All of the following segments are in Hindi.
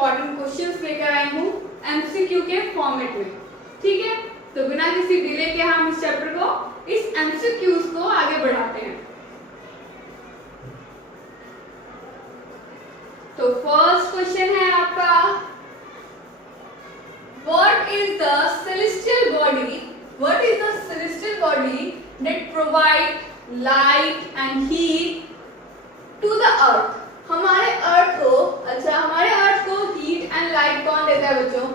इंपॉर्टेंट क्वेश्चंस लेकर आई हूँ एमसीक्यू के फॉर्मेट में। ठीक है, तो बिना किसी डिले के हम इस चैप्टर को, इस एमसीक्यूज को आगे बढ़ाते हैं। तो फर्स्ट क्वेश्चन है आपका, what is the celestial body that provide light and heat to the earth. हमारे अर्थ को हीट एंड लाइट कौन देता है बच्चों?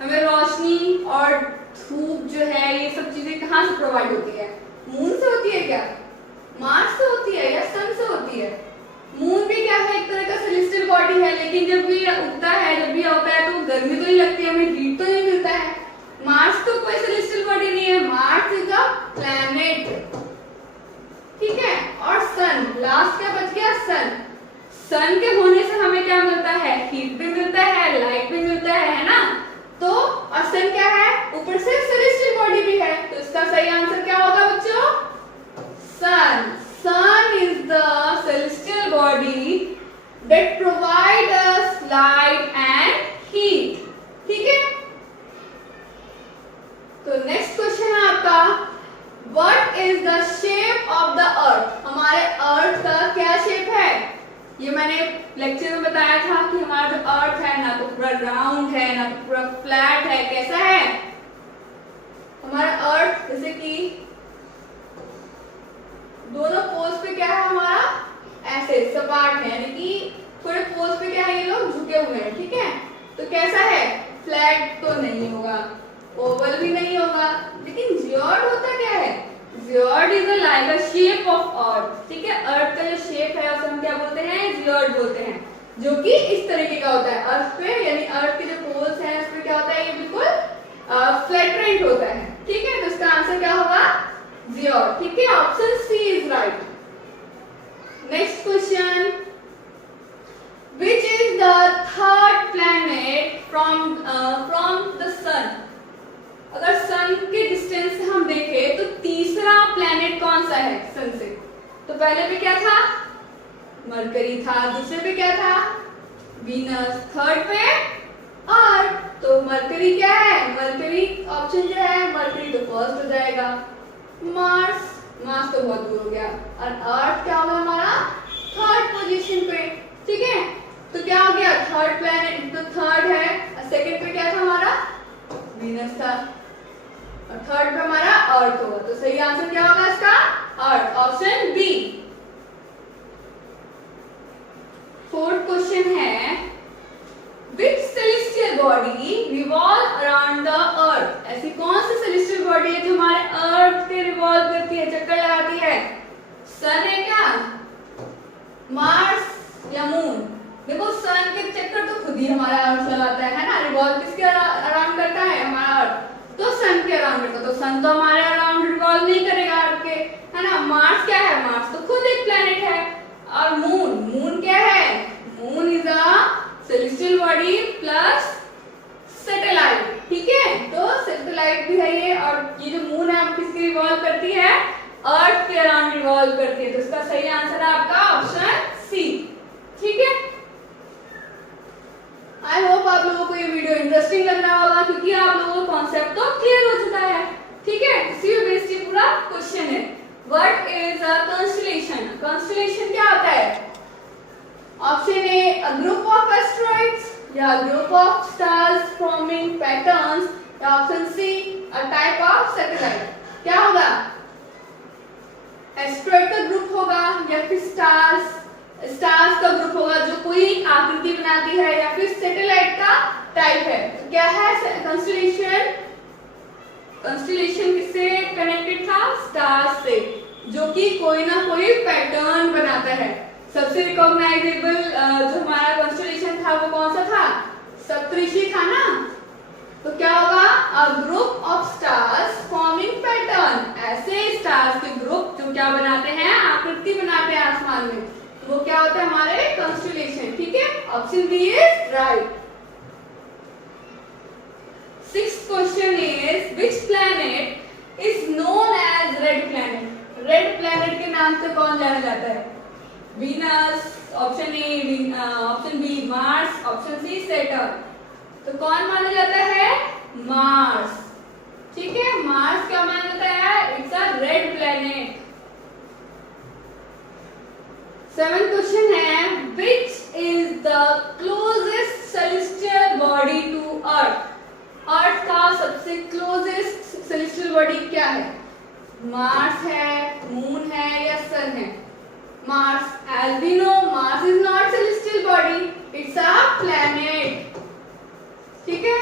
हमें रोशनी और धूप जो है ये सब चीजें कहाँ से प्रोवाइड होती है? मून से होती है क्या? मार्स से होती है या सन से होती है? मून भी क्या है, एक तरह का सेलेस्टियल बॉडी है, लेकिन जब भी उगता है, जब भी होता है तो गर्मी तो नहीं लगती है, हमें हीट तो नहीं मिलता है। मार्स तो कोई सेलेस्टियल बॉडी नहीं है, मार्स इज अ प्लैनेट। ठीक है, और सन, लास्ट क्या बच गया? सन। सन के होने से हमें क्या मिलता है? हीट भी मिलता है, लाइट भी मिलता है ना? तो और सन क्या है? ऊपर से सेलेस्टियल बॉडी भी है, तो इसका सही आंसर क्या होगा बच्चों? सन। Sun is the celestial body that provide us light and heat. ठीक है, तो नेक्स्ट क्वेश्चन है आपका, What is the shape of the earth? हमारे अर्थ का क्या शेप है? ये मैंने लेक्चर में बताया था कि हमारा जो अर्थ है ना तो पूरा राउंड है ना तो पूरा फ्लैट है। कैसा है हमारा अर्थ? जैसे कि दोनों पोल्स पे क्या है हमारा? ऐसे सपाट है, यानी कि थोड़े पोल्स पे क्या है, ये लोग झुके हुए हैं। ठीक है, तो कैसा है? फ्लैट तो नहीं होगा, ओवल भी नहीं होगा, लेकिन जियोइड होता क्या है? Geoid is like a shape of earth. ठीक है, अर्थ का जो शेप है उसे हम क्या बोलते हैं? जियोइड बोलते हैं, जो कि इस तरीके का होता है। अर्थ पे यानी अर्थ के जो पोल्स हैं उस पे क्या होता है? ये बिल्कुल फ्लैटेंट होता है। ठीक है, तो इसका आंसर क्या होगा? जियोइड। ठीक है, option C is right. Next question, which is the third planet from the sun? अगर सन के डिस्टेंस से हम देखें तो तीसरा प्लैनेट कौन सा है सन से? तो पहले पे क्या था? मरकरी था, दूसरे पे क्या था? वीनस, थर्ड पे अर्थ। तो मरकरी क्या है? मरकरी ऑप्शन जो है, मरकरी तो फर्स्ट हो जाएगा। मार्स तो बहुत दूर हो गया, और अर्थ क्या होगा हमारा? थर्ड पोजीशन पे। ठीक है, तो क्या हो गया? थर्ड प्लैनेट तो थर्ड है, और सेकंड पे क्या था हमारा? वीनस था, और थर्ड पे हमारा अर्थ होगा। तो सही आंसर क्या होगा इसका? अर्थ, ऑप्शन बी। फोर्थ क्वेश्चन है, Which celestial body revolve around the earth? ऐसी कौन सी celestial body है जो हमारे अर्थ पे रिवॉल्व करती है, चक्कर लगाती है? सन है क्या? मार्स या मून? देखो सन के चक्कर तो खुद ही हमारा अर्थ लगाता है ना? रिवॉल्व किसके अराउंड करता है? हमारा अर्थ तो सन के अराउंड करता है, तो सन तो हमारे अराउंड रिवॉल्व नहीं करेगा अर्थ के, है ना? मार्स क्या है? मार्स तो खुद एक प्लैनेट है। और मून क्या है? Moon is a celestial body plus satellite. ठीक है, तो सैटेलाइट भी है ये, और ये जो मून है किसकी रिवॉल्व करती है? अर्थ के अराउंड रिवॉल्व करती है। तो इसका सही आंसर है आपका ऑप्शन सी। ठीक है, आई होप आप लोगों को ये वीडियो इंटरेस्टिंग लग रहा होगा, क्योंकि आप लोगों को कॉन्सेप्ट तो क्लियर हो चुका है। ठीक है, इसी पे बेस्ड ये पूरा क्वेश्चन है। What is a constellation? Constellation क्या होता है? Option A, a group of asteroids, या group of stars forming patterns, या option C, a type of satellite. क्या होगा? एस्टेरॉइड का ग्रुप होगा, या फिर स्टार्स का ग्रुप होगा जो कोई आकृति बनाती है, या फिर सैटेलाइट का टाइप है। तो क्या है कंस्टेलेशन? कंस्टेलेशन किससे कनेक्टेड था? स्टार्स से, जो कि कोई ना कोई पैटर्न बनाता है। सबसे रिकॉग्नाइजेबल जो हमारा कंस्टेलेशन था वो कौन सा था? सप्तऋषि था ना? तो क्या होगा? अ group of stars forming pattern. ऐसे स्टार्स के ग्रुप जो क्या बनाते हैं? आकृति बनाते हैं आसमान में, वो क्या होता है? हमारे कंस्टेलेशन। ठीक है, option B is right. Sixth question is, which planet is known as red planet? Red planet के नाम से कौन जाना जाता है? Venus, option A, option B Mars, option C Saturn. तो कौन माना जाता है? मार्स। ठीक है, मार्स क्या माना जाता है? It's a red planet. 7th question है, which is the closest celestial body to earth? Earth का सबसे क्लोजेस्ट सेलेस्टियल बॉडी क्या है? मार्स है, मून है या सन है? Mars, as we know Mars is not celestial body, it's a planet. ठीक है,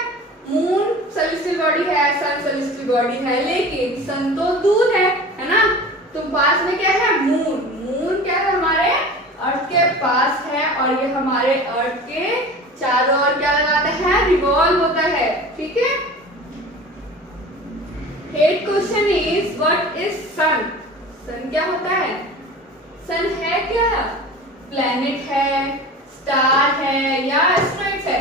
मून सेलेस्टियल बॉडी है, सन सेलेस्टियल बॉडी है, लेकिन सन तो दूर है ना? तो पास में क्या है? मून। मून क्या है? हमारे अर्थ के पास है और ये हमारे अर्थ के चारों ओर क्या लगाता है? रिवॉल्व होता है। ठीक है, 8th question is, what is sun? Sun क्या होता है? सन है क्या? प्लैनेट है, स्टार है या एस्ट्रॉइड्स है?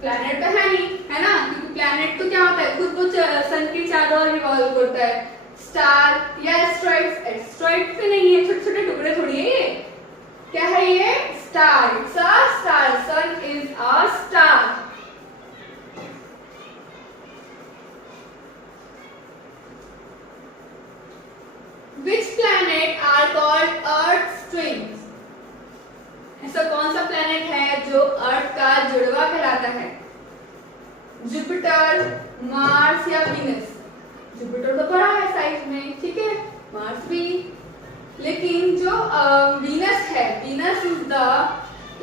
प्लैनेट तो है नहीं, है ना? क्योंकि प्लैनेट तो क्या होता है? खुद को सन के चारों ओर रिवॉल्व करता है। स्टार या एस्ट्रॉइड्स? एस्ट्रॉइड्स से नहीं है, छोटे छोटे टुकड़े थोड़ी है ये। क्या है ये? Star. It's a star. Sun is a star. Which planet are called Earth's twins? ऐसा कौन सा प्लैनेट है जो अर्थ का जुड़वा कहलाता है? जुपिटर, मार्स या वीनस? जुपिटर तो बड़ा है साइज में, ठीक है, मार्स भी, लेकिन जो वीनस है, Venus is the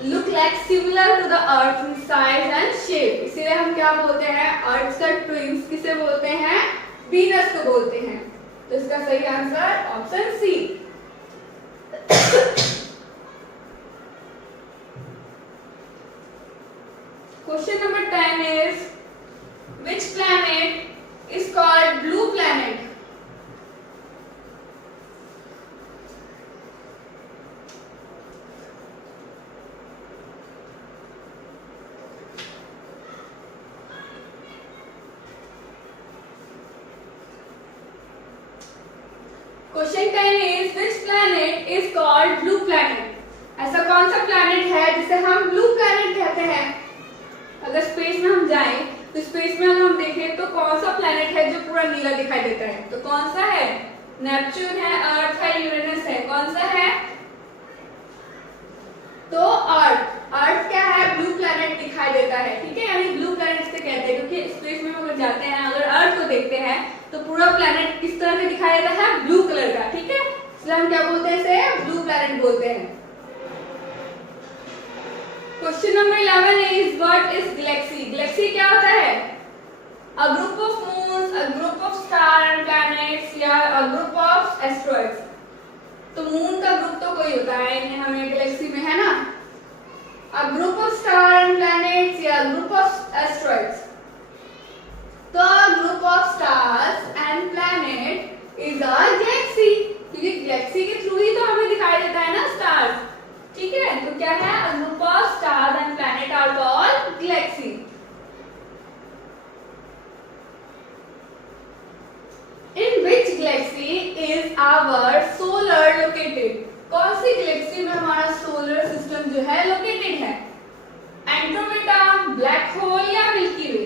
look like similar to the earth in size and shape, इसीलिए हम क्या बोलते हैं? अर्थ का ट्विंस किसे बोलते हैं? वीनस को बोलते हैं। तो इसका सही answer option C. Question number 10 is, which planet is called blue planet? Question 10 is, which planet is called blue planet? ऐसा कौन सा प्लैनेट है जिसे हम ब्लू प्लैनेट कहते हैं? अगर स्पेस में हम जाएं तो स्पेस में अगर हम देखें तो कौन सा प्लैनेट है जो पूरा नीला दिखाई देता है? तो कौन सा है? नेपच्यून है, अर्थ है, यूरेनस है, कौन सा है? तो अर्थ क्या है? ब्लू प्लैनेट दिखाई देता है। ठीक है, यानी ब्लू प्लैनेट से कहते हैं क्योंकि स्पेस में अगर जाते हैं, अगर अर्थ को देखते हैं तो पूरा प्लैनेट किस तरह से दिखाई देता है? ब्लू कलर का। ठीक है, इसलिए हम क्या बोलते हैं? इसे ब्लू प्लैनेट बोलते हैं। Question number 11 is, what is galaxy? Galaxy क्या होता है? A group of moons, a group of stars and planets या a group of asteroids? तो मून का ग्रुप तो कोई होता है नहीं हमें गैलेक्सी में, है ना? A group of stars and planets या group of asteroids? तो group of stars and planet is a galaxy, क्योंकि गैलेक्सी के थ्रू ही तो हमें दिखाई देता है ना स्टार्स। ठीक है, तो क्या है? A group of stars and planet are called galaxy. In which galaxy is our solar located? कौन सी गैलेक्सी में हमारा सोलर सिस्टम जो है लोकेटेड है? एंड्रोमेडा, ब्लैक होल या मिल्की वे?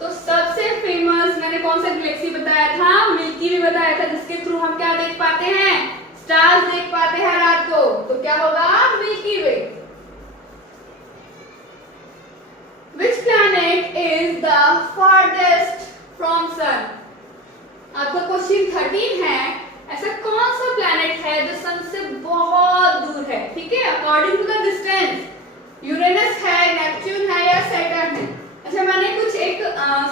तो सबसे फेमस मैंने कौन सा गैलेक्सी बताया था? मिल्की वे बताया था, जिसके थ्रू हम क्या देख पाते हैं? स्टार्स देख पाते हैं रात को। तो क्या होगा? Milky way. Which planet is the farthest from sun? आपका क्वेश्चन 13 है, ऐसा कौन सा प्लैनेट है जो सन से बहुत दूर है? ठीक है, according to the distance Uranus है, नेपच्यून है या सैटर्न है? अच्छा, मैंने कुछ एक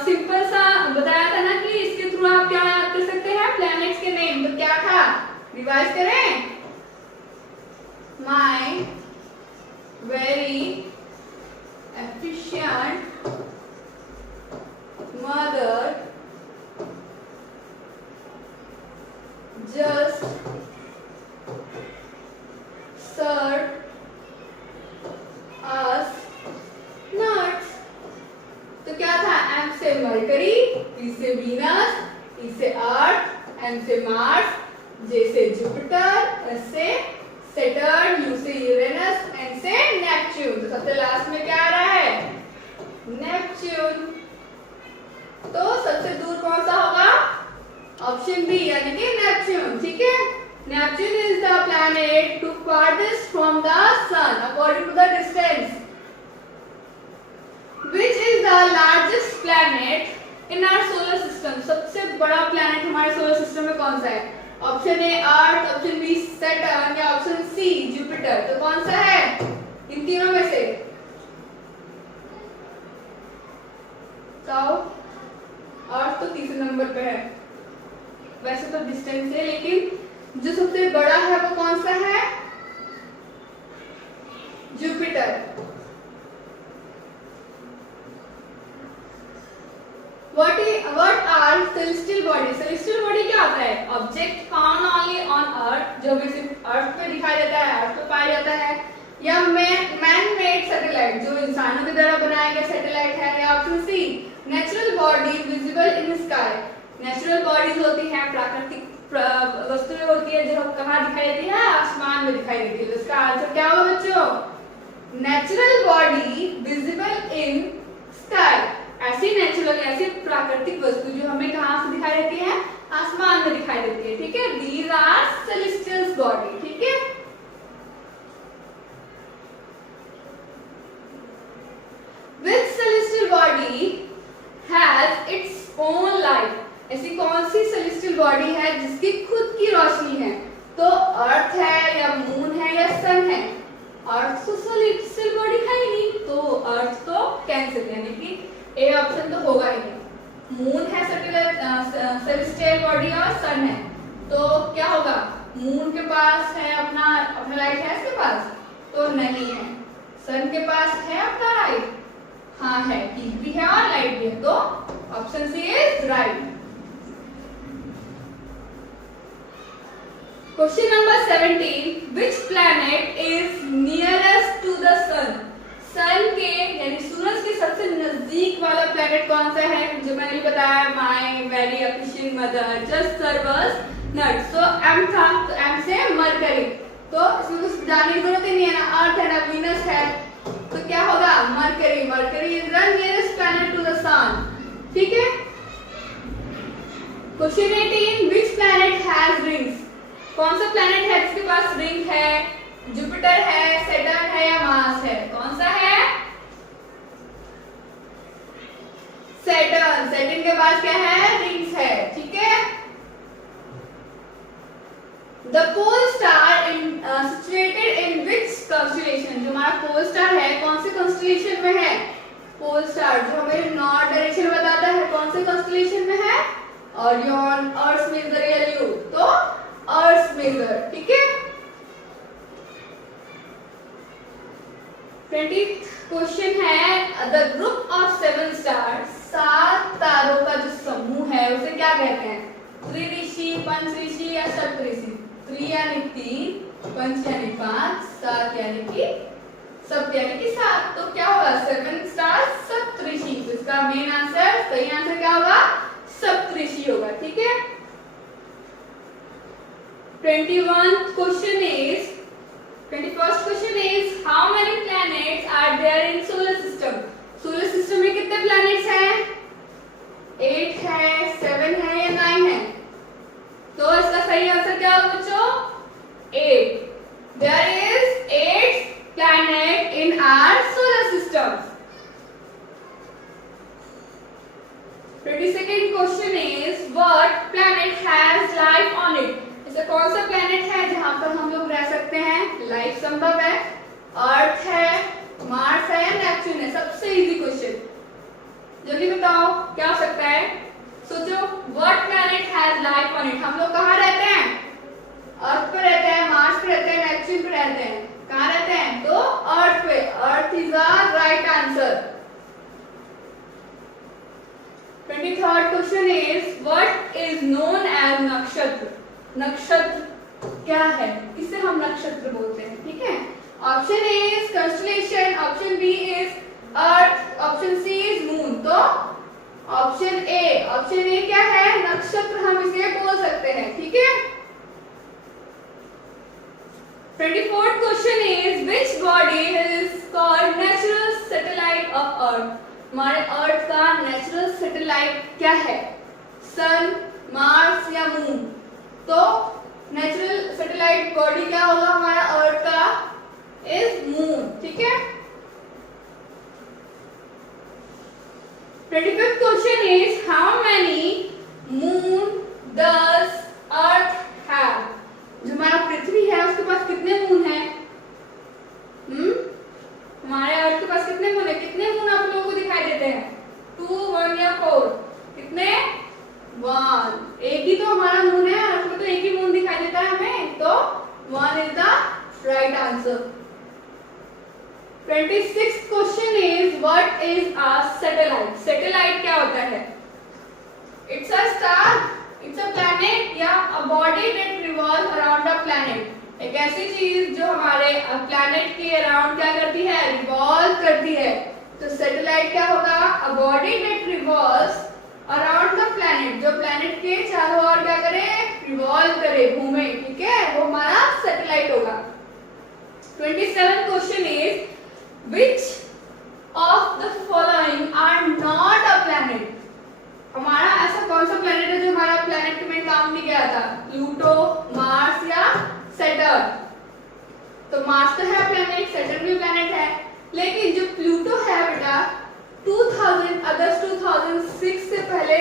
सिंपल सा बताया था ना कि इसके थ्रू आप क्या याद कर सकते हैं? प्लैनेट्स के नेम। तो क्या था? रिवाइज करें। My very efficient mother just served us nuts. तो क्या था? M से मरकरी, E से वीनस, E से अर्थ, M से मार्स, J से जुपिटर, S से सेटर्न, यू से यूरेनस, एन से नेपच्यून। तो सबसे लास्ट में क्या आ रहा है? नेपच्यून। तो सबसे दूर कौन सा होगा? ऑप्शन बी यानी कि नेपच्यून। ठीक है, Neptune is the planet to farthest from the sun according to the distance. Which is the largest planet in our solar system? सबसे बड़ा प्लैनेट हमारे सोलर सिस्टम में कौन सा है? Option A earth, option B Saturn या ऑप्शन सी जुपिटर। तो कौन सा है इन तीनों में से? बताओ। अर्थ तो तीसरे नंबर पे है, वैसे तो डिस्टेंस है, लेकिन जो सबसे बड़ा है वो कौन सा है? Jupiter. What are celestial bodies? Celestial body क्या होता है? Object found only on Earth, जो भी सिर्फ अर्थ पे दिखाई देता है, अर्थ पे पाया जाता है, या मैन मेड सैटेलाइट जो इंसानों के द्वारा बनाया गया सैटेलाइट है, या option C natural body visible in sky. Natural bodies होती हैं, प्राकृतिक वस्तुएं होती है जो कहाँ दिखाई देती है? आसमान में दिखाई देती है। तो इसका आंसर क्या होगा बच्चों? Natural body visible in sky. ऐसी नेचुरल, ऐसी प्राकृतिक वस्तु जो हमें कहाँ से दिखाई देती है? आसमान में दिखाई देती है। ठीक है, दीज आर सेलेस्टियल बॉडी। ठीक है, which celestial body has its own light? ऐसी कौन सी सेलेस्टियल बॉडी है जिसकी खुद की रोशनी है? तो अर्थ है या मून है या सन है? अर्थ तो सेलेस्टियल बॉडी है ही नहीं, तो अर्थ तो कैंसिल, यानी कि ए ऑप्शन तो होगा ही नहीं। मून है सेलेस्टियल बॉडी और सन है, तो क्या होगा? मून के पास है अपना लाइट है इसके पास? तो नहीं है। सन के पास है अपना लाइट? हाँ है, हीट भी है और लाइट भी है, तो option C is right. Question number 17, which planet is nearest to the sun? Sun के यानी सूरज के सबसे नजदीक वाला प्लेनेट कौन सा है? जो मैंने बताया, my very efficient mother just serve us nuts. तो एम था, तो एम से मरकरी। तो इसमें कुछ जानने की जरूरत ही नहीं है ना, अर्थ है ना वीनस है, तो क्या होगा? Mercury. Mercury is the nearest planet to the sun. ठीक है, question 18, which planet has rings? कौन सा प्लेनेट है जिसके पास रिंग है? जुपिटर है, सैटर्न है या मार्स है? कौन सा है? सैटर्न। सैटर्न के पास क्या है? रिंग्स है। ठीक है, the pole star situated in which constellation? जो हमारा पोल स्टार है कौन से कॉन्स्टेलेशन में है? पोल स्टार जो हमें नॉर्थ डायरेक्शन बताता है कौन से कॉन्स्टेलेशन में है? ओरियन, अर्थ मेजर या ल्यू? तो अर्थ मेजर। ठीक है, 20th क्वेश्चन है, द ग्रुप ऑफ 7 स्टार्स, 7 तारों का जो समूह है उसे क्या कहते हैं? त्रिऋषि, पंचऋषि या सप्तऋषि? 3 यानी 3, पंच यानी 5, 7 यानी कि सप्त यानी कि 7। तो क्या होगा? 7 स्टार्स सप्तऋषि। तो इसका मेन आंसर, सही आंसर क्या होगा? सप्तऋषि होगा। ठीक है, 21st question is how many planets are there in solar system? Solar system में कितने प्लैनेट्स हैं? 8 है, 7 है या 9 है? तो इसका सही आंसर क्या होगा बच्चों? 8। There is 8 planet in our solar system. 22nd question is what planet has life on it? इसे कौन सा प्लेनेट है जहां पर हम लोग रह सकते हैं, लाइफ संभव है? अर्थ है, मार्स है या नेपच्यून है? सबसे इजी क्वेश्चन, जल्दी बताओ क्या हो सकता है? सोचो, what planet has life on it? हम लोग कहाँ रहते हैं? अर्थ पे रहते हैं, मार्स पे रहते हैं, नेपच्यून पे रहते हैं। कहाँ रहते हैं? तो अर्थ पे। Earth is the right answer. 23rd question is what is known as nakshatra? नक्षत्र क्या है? किसे हम नक्षत्र बोलते हैं? ठीक है, option A is constellation, option B is earth, option C is moon. तो ऑप्शन ए क्या है? नक्षत्र हम इसे बोल सकते हैं। ठीक है, 24th question is which body is called natural satellite of earth? हमारे अर्थ का नेचुरल सैटेलाइट क्या है? सन, मार्स या मून? तो नेचुरल सैटेलाइट बॉडी क्या होगा हमारा अर्थ का? इज मून, ठीक है। 25th question is how many moon does earth have? जो हमारा पृथ्वी है उसके पास कितने मून है? हमारे अर्थ के पास कितने मून है? कितने मून आप लोगों को दिखाई देते हैं? 2, 1 या 4? कितने? 1। एक ही तो हमारा मून है, अर्थ में तो एक ही मून दिखाई देता है हमें, तो 1 is the right answer. 26th question is what is a satellite? Satellite क्या होता है? It's a star, it's a planet या a body that revolves around a planet। एक ऐसी चीज जो हमारे प्लैनेट के अराउंड क्या करती है? रिवॉल्व करती है। तो सैटेलाइट क्या होगा? A body that revolves around the planet, जो प्लैनेट के चारों ओर क्या करे? रिवॉल्व करे, घूमे, ठीक है, वो हमारा सैटेलाइट होगा। 27th question is which of the following are not a planet? हमारा ऐसा कौन सा प्लैनेट है जो हमारा प्लैनेट में काम नहीं किया था? प्लूटो, मार्स या सैटर्न? तो मार्स तो है प्लैनेट, सैटर्न भी प्लैनेट है, लेकिन जो प्लूटो है बेटा अगस्त 2006 से पहले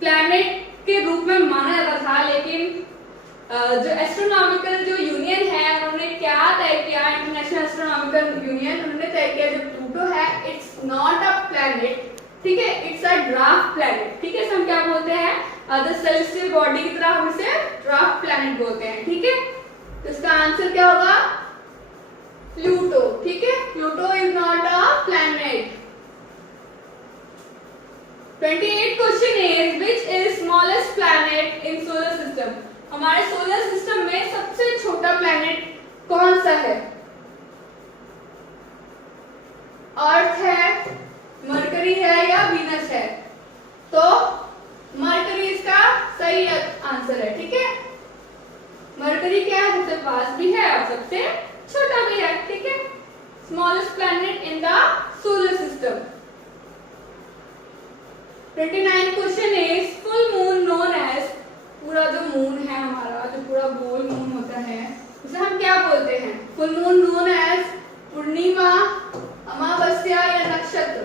प्लैनेट के रूप में माना जाता था, लेकिन जो एस्ट्रोनॉमिकल जो यूनियन है उन्होंने क्या तय किया, इंटरनेशनल एस्ट्रोनॉमिकल यूनियन, उन्होंने तय किया जो प्लूटो है इट्स नॉट अ प्लैनेट, ठीक है, इट्स अ ड्राफ्ट प्लैनेट, ठीक है। हम क्या बोलते हैं? अदर सेलेस्टियल बॉडी की तरह हम इसे ड्राफ्ट प्लैनेट बोलते हैं, ठीक है। तो इसका आंसर क्या होगा? प्लूटो, ठीक है, Pluto is not a planet. 28th question is which is smallest planet in solar system? हमारे सोलर सिस्टम में सबसे छोटा प्लैनेट कौन सा है? अर्थ है, मरकरी है या वीनस है? तो मरकरी इसका सही आंसर है, ठीक है। मरकरी क्या है? सबसे पास भी है और सबसे छोटा भी है, ठीक है। Smallest planet in the solar system. 29th question is full moon known as, पूरा जो मून है हमारा, जो पूरा गोल मून होता है उसे हम क्या बोलते हैं? फुल मून नोन एज पूर्णिमा, अमावस्या या नक्षत्र?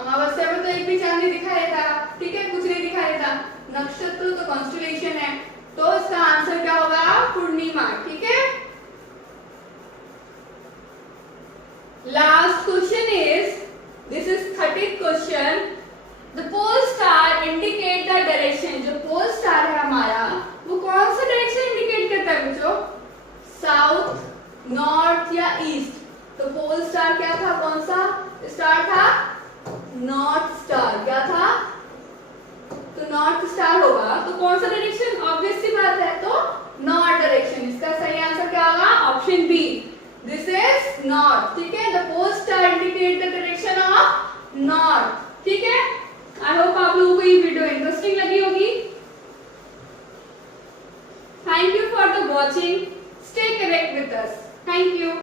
अमावस्या में तो एक भी चांद नहीं दिखाई देता, ठीक है, कुछ नहीं दिखाई देता। नक्षत्र तो कॉन्स्टेलेशन है, तो इसका आंसर क्या होगा? पूर्णिमा, ठीक है। Last question is, this is 30th question, the pole star indicate the direction. जो पोल स्टार है हमारा वो कौन सा डायरेक्शन इंडिकेट करता है बच्चों? साउथ, नॉर्थ या ईस्ट? तो पोल स्टार क्या था? कौन सा स्टार था? North star. क्या था? तो नॉर्थ स्टार होगा, तो कौन सा डायरेक्शन? ऑब्वियस सी बात है, तो नॉर्थ डायरेक्शन। इसका सही आंसर क्या होगा? Option B, this is north, ठीक है। The pole star indicate the direction of north.